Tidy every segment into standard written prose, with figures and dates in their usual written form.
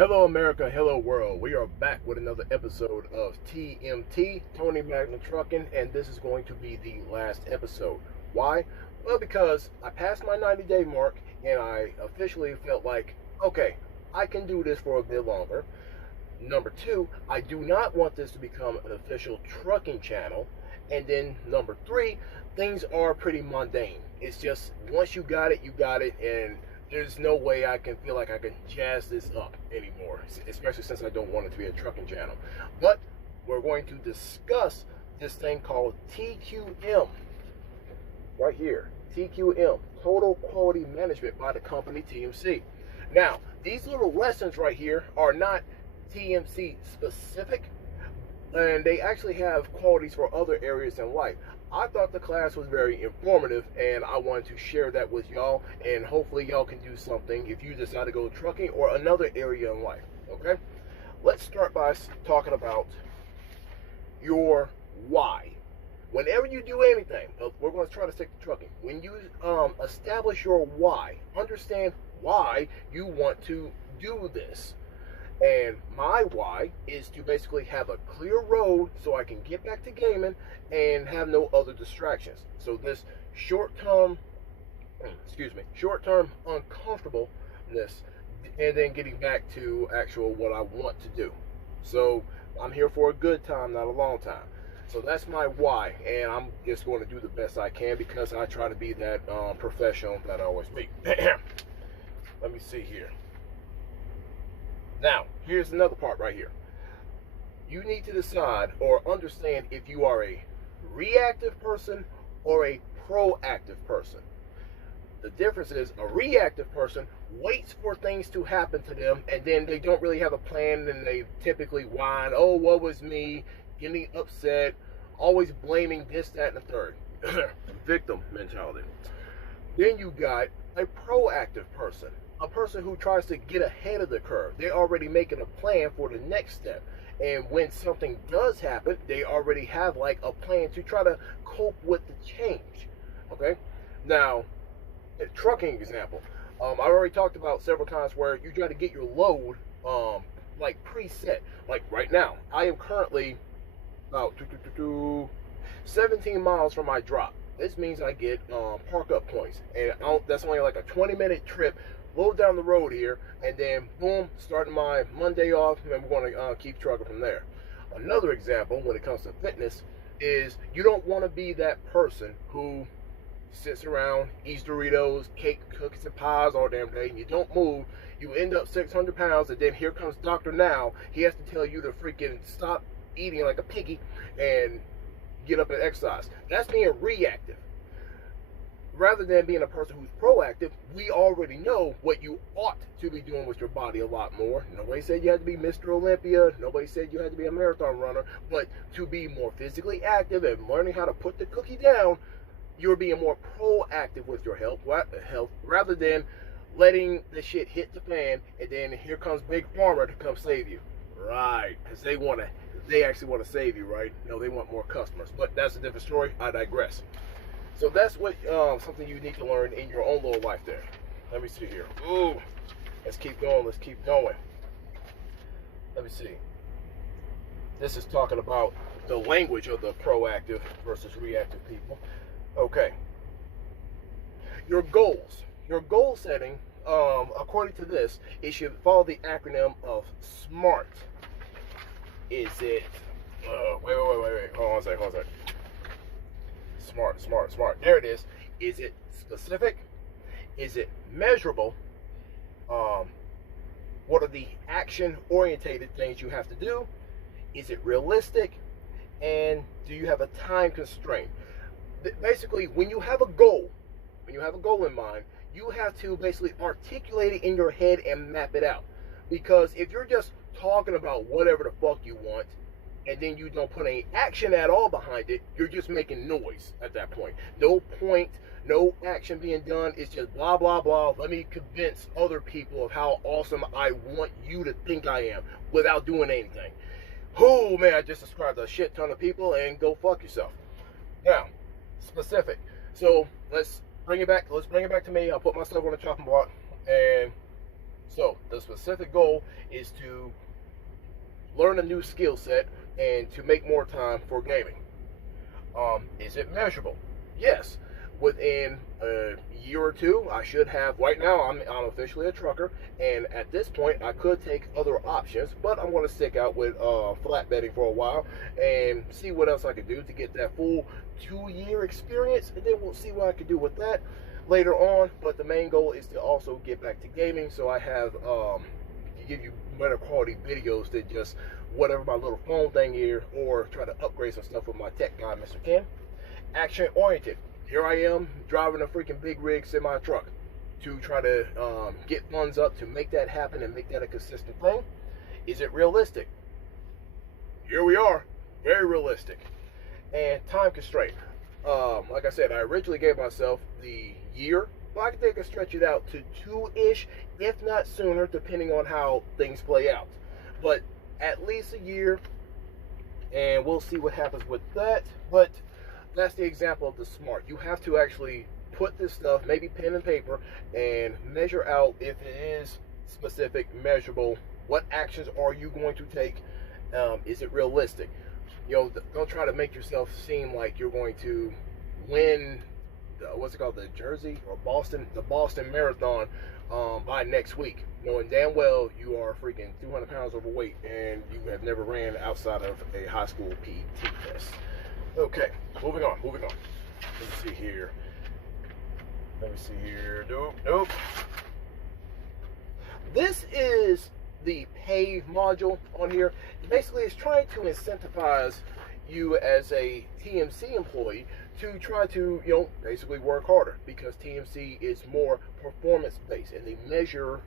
Hello America, hello world. We are back with another episode of TMT, Tony Magna Trucking, and this is going to be the last episode. Why? Well, because I passed my 90-day mark and I officially felt like, okay, I can do this for a bit longer. Number two, I do not want this to become an official trucking channel. And then number three, things are pretty mundane. It's just once you got it, and there's no way I can feel like I can jazz this up anymore, especially since I don't want it to be a trucking channel. But we're going to discuss this thing called TQM right here. TQM, Total Quality Management, by the company TMC. Now, these little lessons right here are not TMC specific, and they actually have qualities for other areas in life. I thought the class was very informative, and I wanted to share that with y'all, and hopefully y'all can do something if you decide to go trucking or another area in life. Okay, let's start by talking about your why. Whenever you do anything, we're going to try to stick to trucking. When you establish your why, understand why you want to do this. And my why is to basically have a clear road so I can get back to gaming and have no other distractions. So this short-term uncomfortableness, and then getting back to actual what I want to do. So I'm here for a good time, not a long time. So that's my why, and I'm just going to do the best I can because I try to be that professional that I always be. Let me see here. Now, here's another part right here. You need to decide or understand if you are a reactive person or a proactive person. The difference is a reactive person waits for things to happen to them, and then they don't really have a plan, and they typically whine, oh, woe was me, getting upset, always blaming this, that, and the third. Victim mentality. Then you got a proactive person. A person who tries to get ahead of the curve. They're already making a plan for the next step. And when something does happen, they already have like a plan to try to cope with the change. Okay? Now, a trucking example. I already talked about several times where you try to get your load like preset. Like right now, I am currently about 17 miles from my drop. This means I get park up points. And that's only like a 20-minute trip. Load down the road here, and then boom, starting my Monday off, and we're going to keep trucking from there. Another example when it comes to fitness is you don't want to be that person who sits around, eats Doritos, cake, cookies, and pies all damn day, and you don't move. You end up 600 pounds, and then here comes Dr. Now. He has to tell you to freaking stop eating like a piggy and get up and exercise. That's being reactive. Rather than being a person who's proactive, we already know what you ought to be doing with your body a lot more. Nobody said you had to be Mr. Olympia. Nobody said you had to be a marathon runner. But to be more physically active and learning how to put the cookie down, you're being more proactive with your health rather than letting the shit hit the fan and then here comes Big Pharma to come save you. Right, because they actually want to save you, right? No, they want more customers. But that's a different story. I digress. So that's what something you need to learn in your own little life there. Let me see here. Ooh, let's keep going. Let's keep going. Let me see. This is talking about the language of the proactive versus reactive people. Okay. Your goals. Your goal setting, according to this, it should follow the acronym of SMART. Is it? Wait. Hold on a second. Smart. There it is. Is it specific? Is it measurable? What are the action-orientated things you have to do? Is it realistic? And do you have a time constraint? Basically, when you have a goal in mind, you have to basically articulate it in your head and map it out. Because if you're just talking about whatever the fuck you want, and then you don't put any action at all behind it, you're just making noise at that point. No point, no action being done. It's just blah, blah, blah. Let me convince other people of how awesome I want you to think I am without doing anything. Oh, man, I just described a shit ton of people, and go fuck yourself. Now, specific. So let's bring it back. Let's bring it back to me. I'll put my stuff on the chopping block, and So the specific goal is to learn a new skill set and to make more time for gaming. Is it measurable? Yes. Within a year or two, I should have. Right now, I'm officially a trucker, and at this point, I could take other options, but I'm going to stick out with flatbedding for a while and see what else I can do to get that full 2-year experience, and then we'll see what I can do with that later on. But the main goal is to also get back to gaming, so I have to give you better quality videos than just whatever my little phone thing here, or try to upgrade some stuff with my tech guy, Mr. Ken. Action oriented. Here I am driving a freaking big rig semi truck to try to get funds up to make that happen and make that a consistent thing. Is it realistic? Here we are, very realistic. And time constraint. Like I said, I originally gave myself the year, but I think I can stretch it out to 2-ish, if not sooner, depending on how things play out. But at least a year, and we'll see what happens with that. But that's the example of the SMART. You have to actually put this stuff, maybe pen and paper, and measure out if it is specific, measurable. What actions are you going to take? Is it realistic? You know, don't try to make yourself seem like you're going to win what's it called, the Boston Marathon by next week, knowing damn well you are freaking 200 pounds overweight and you have never ran outside of a high school PT test. Okay, moving on. Let me see here. Nope. This is the pay module on here. Basically, it's trying to incentivize you as a TMC employee to try to, basically work harder, because TMC is more performance based and they measure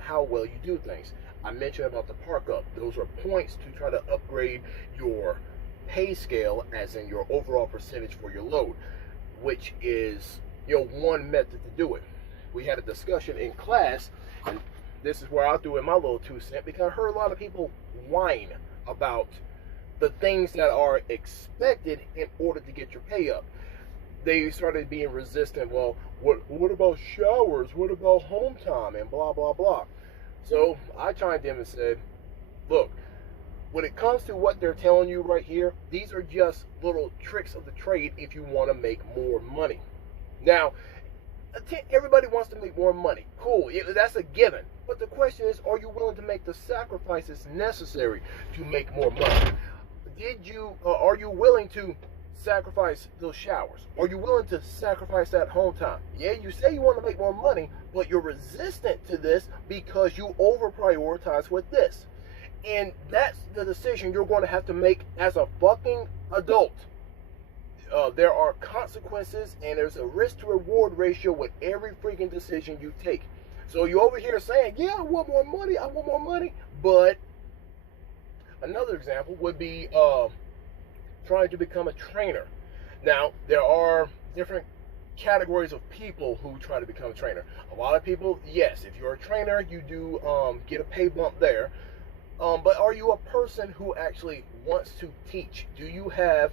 how well you do things. I mentioned about the park up. Those are points to try to upgrade your pay scale, as in your overall percentage for your load, which is one method to do it. We had a discussion in class, and this is where I'll do in my little 2 cents, because I heard a lot of people whine about the things that are expected in order to get your pay up. They started being resistant. Well, what about showers? What about home time? And blah, blah, blah. So I chimed in and said, look, when it comes to what they're telling you right here, these are just little tricks of the trade if you want to make more money. Now, everybody wants to make more money. Cool, that's a given. But the question is, are you willing to make the sacrifices necessary to make more money? Are you willing to sacrifice those showers? Are you willing to sacrifice that home time? Yeah, you say you want to make more money, but you're resistant to this because you over prioritize with this. And that's the decision you're going to have to make as a fucking adult. There are consequences, and there's a risk to reward ratio with every freaking decision you take. So you over here saying, yeah, I want more money, but another example would be trying to become a trainer. Now, there are different categories of people who try to become a trainer. A lot of people, yes, if you're a trainer, you do get a pay bump there. But are you a person who actually wants to teach? Do you have,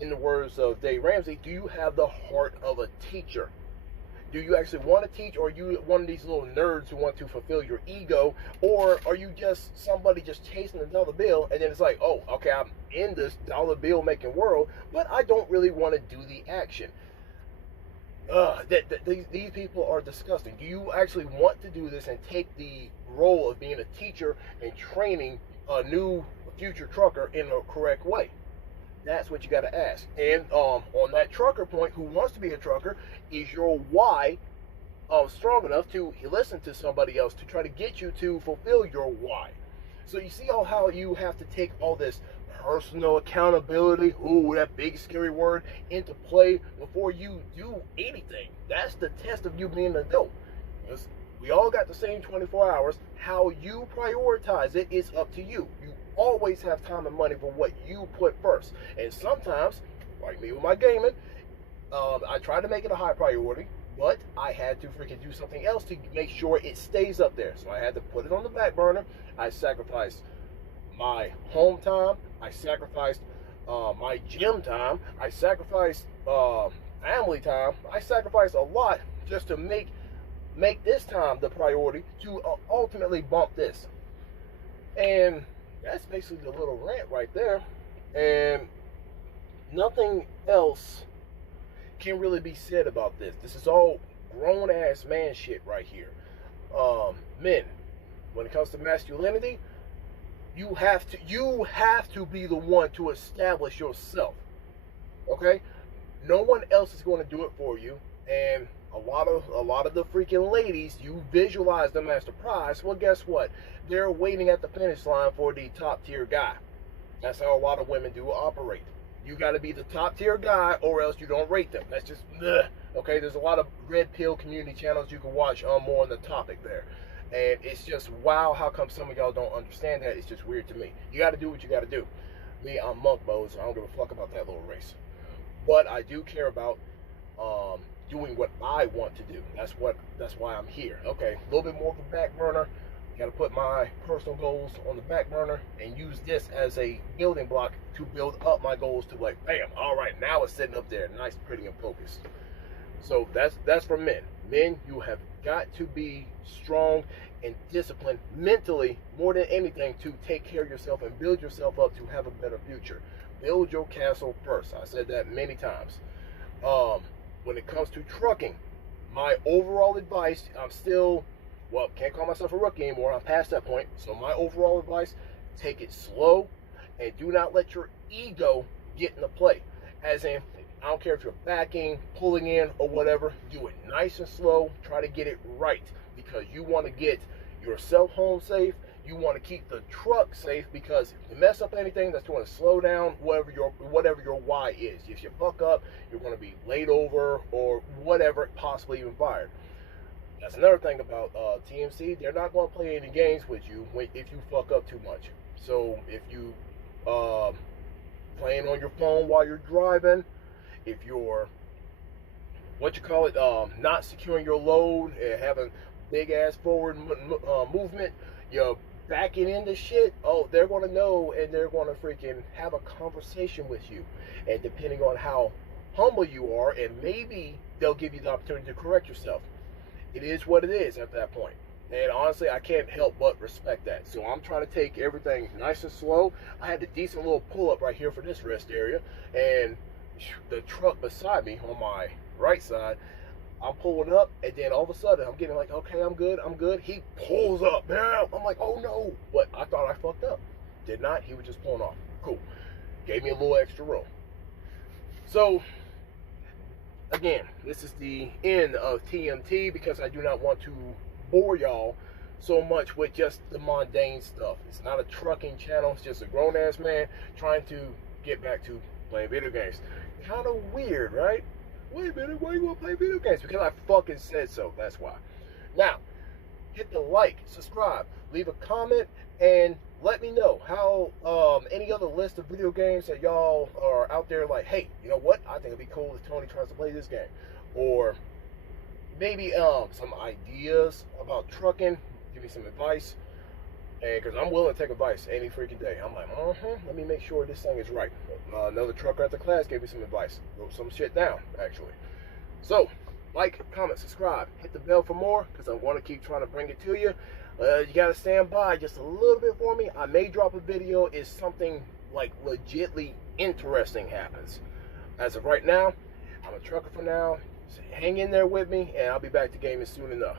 in the words of Dave Ramsey, do you have the heart of a teacher? Do you actually want to teach, or are you one of these little nerds who want to fulfill your ego? Or are you just somebody just chasing the dollar bill, and then it's like, oh, okay, I'm in this dollar bill making world, but I don't really want to do the action. These people are disgusting. Do you actually want to do this and take the role of being a teacher and training a new future trucker in a correct way? That's what you got to ask. And on that trucker point, who wants to be a trucker, is your why strong enough to listen to somebody else to try to get you to fulfill your why? So you see how you have to take all this personal accountability, ooh, that big scary word, into play before you do anything. That's the test of you being an adult. Because we all got the same 24 hours. How you prioritize it is up to you. You always have time and money for what you put first. And sometimes, like me with my gaming, I try to make it a high priority, but I had to freaking do something else to make sure it stays up there. So I had to put it on the back burner. I sacrificed my home time. I sacrificed my gym time. I sacrificed family time. I sacrificed a lot just to make make this time the priority to ultimately bump this. And that's basically the little rant right there. And nothing else can really be said about this. This is all grown ass man shit right here. Men, when it comes to masculinity, you have to be the one to establish yourself. Okay? No one else is going to do it for you. And a lot of the freaking ladies, you visualize them as the prize. Well, guess what? They're waiting at the finish line for the top tier guy. That's how a lot of women do operate. You got to be the top tier guy, or else you don't rate them. That's just okay. There's a lot of red pill community channels you can watch more on the topic there, and it's just wow. How come some of y'all don't understand that? It's just weird to me. You got to do what you got to do. Me, I'm monk mode, so I don't give a fuck about that little race. But I do care about doing what I want to do. That's why I'm here. Okay, a little bit more of a back burner. Got to put my personal goals on the back burner and use this as a building block to build up my goals to, like, bam, all right, now it's sitting up there, nice, pretty, and focused. So that's for men. Men, you have got to be strong and disciplined mentally more than anything to take care of yourself and build yourself up to have a better future. Build your castle first. I said that many times. When it comes to trucking, my overall advice, I'm still, well, can't call myself a rookie anymore. I'm past that point. So my overall advice, take it slow and do not let your ego get in the play. As in, I don't care if you're backing, pulling in, or whatever. Do it nice and slow. Try to get it right because you want to get yourself home safe. You want to keep the truck safe because if you mess up anything, that's going to slow down whatever your why is. If you fuck up, you're going to be laid over or whatever, possibly even fired. That's another thing about TMC. They're not going to play any games with you if you fuck up too much. So if you playing on your phone while you're driving, if you're not securing your load and having big ass forward movement, you're backing into shit, oh, they're going to know and they're going to freaking have a conversation with you. And depending on how humble you are, and maybe they'll give you the opportunity to correct yourself. It is what it is at that point. And honestly, I can't help but respect that. So I'm trying to take everything nice and slow. I had a decent little pull-up right here for this rest area. And the truck beside me on my right side, I'm pulling up, and then all of a sudden, I'm getting like, okay, I'm good. He pulls up. Now I'm like, oh no. But I thought I fucked up. Did not. He was just pulling off. Cool. Gave me a little extra room. So, again, this is the end of TMT because I do not want to bore y'all so much with just the mundane stuff. It's not a trucking channel. It's just a grown-ass man trying to get back to playing video games. Kind of weird, right? Wait a minute, why you want to play video games? Because I fucking said so, that's why. Now, hit the like, subscribe, leave a comment, and let me know how any other list of video games that y'all are out there like, hey, you know what? I think it'd be cool if Tony tries to play this game. Or maybe some ideas about trucking, give me some advice. And because I'm willing to take advice any freaking day. I'm like, let me make sure this thing is right. Another trucker at the class gave me some advice. Wrote some shit down, actually. So, like, comment, subscribe. Hit the bell for more, because I want to keep trying to bring it to you. You got to stand by just a little bit for me. I may drop a video if something, like, legitly interesting happens. As of right now, I'm a trucker for now. So hang in there with me, and I'll be back to gaming soon enough.